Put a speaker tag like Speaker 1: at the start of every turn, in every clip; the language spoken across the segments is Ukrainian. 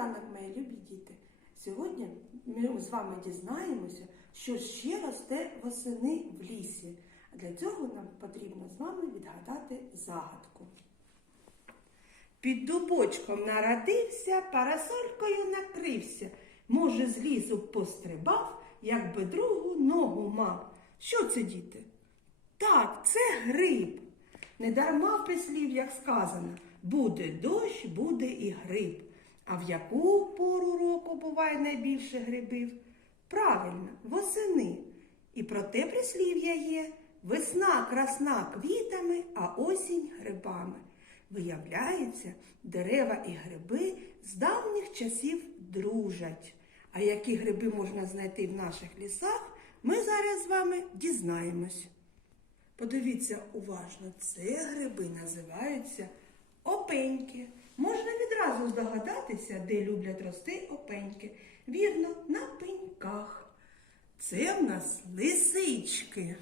Speaker 1: ранок, мої любі діти. Сьогодні ми з вами дізнаємося, що ще росте восени в лісі. Для цього нам потрібно з вами відгадати загадку. Під дубочком народився, парасолькою накрився. Може, з лісу пострибав, якби другу ногу мав. Що це, діти? Так, це гриб. Недарма в прислів'ях сказано, буде дощ, буде і гриб. А в яку пору року буває найбільше грибів? Правильно, восени. І про те прислів'я є весна красна квітами, а осінь грибами. Виявляється, дерева і гриби з давніх часів дружать. А які гриби можна знайти в наших лісах, ми зараз з вами дізнаємось. Подивіться уважно, це гриби називаються опеньки. Можна відразу здогадатися, де люблять рости опеньки. Вірно, на пеньках. Це в нас лисички.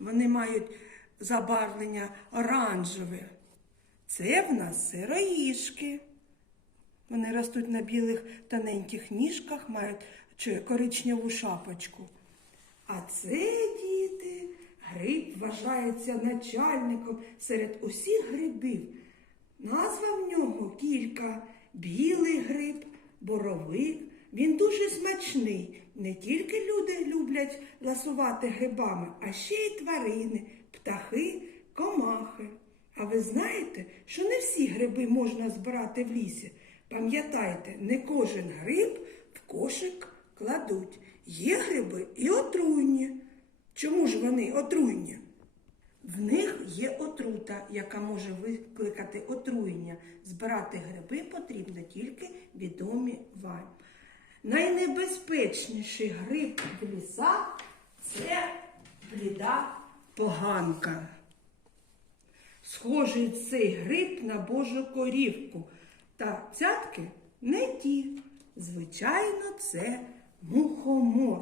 Speaker 1: Вони мають забарвлення оранжеве. Це в нас сироїшки. Вони ростуть на білих тоненьких ніжках, мають чи коричневу шапочку. А це, діти, гриб вважається начальником серед усіх грибів. Назва в нього кілька. Білий гриб, боровик. Він дуже смачний. Не тільки люди люблять ласувати грибами, а ще й тварини, птахи, комахи. А ви знаєте, що не всі гриби можна збирати в лісі? Пам'ятайте, не кожен гриб в кошик кладуть. Є гриби і отруйні. Чому ж вони отруйні? Є отрута, яка може викликати отруєння. Збирати гриби потрібно тільки відомі вам. Найнебезпечніший гриб в лісах це бліда поганка. Схожий цей гриб на божу корівку. Та цятки не ті. Звичайно, це мухомор.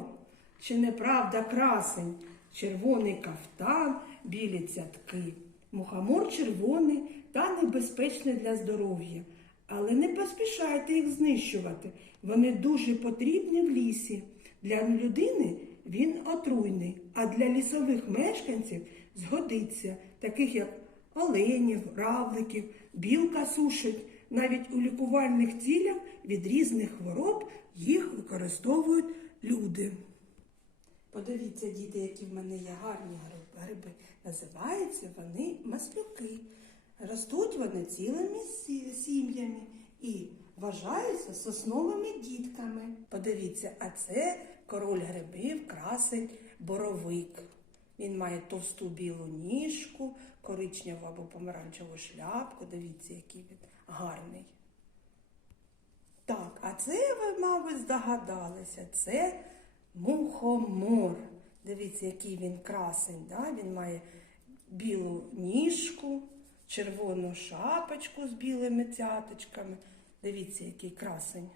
Speaker 1: Чи не правда красень? Червоний кафтан, білі цятки. Мухомор червоний та небезпечний для здоров'я. Але не поспішайте їх знищувати. Вони дуже потрібні в лісі. Для людини він отруйний, а для лісових мешканців згодиться, таких як оленів, равликів, білка сушить. Навіть у лікувальних цілях від різних хвороб їх використовують люди. Подивіться, діти, які в мене є гарні гриби. Називаються вони маслюки. Ростуть вони цілими сім'ями і вважаються сосновими дітками. Подивіться, а це король грибів, красень, боровик. Він має товсту білу ніжку, коричневу або помаранчеву шляпку. Дивіться, який він гарний. Так, а це ви, мабуть, здогадалися. Це мухомор. Дивіться, який він красень. Да? Він має білу ніжку, червону шапочку з білими цяточками. Дивіться, який красень.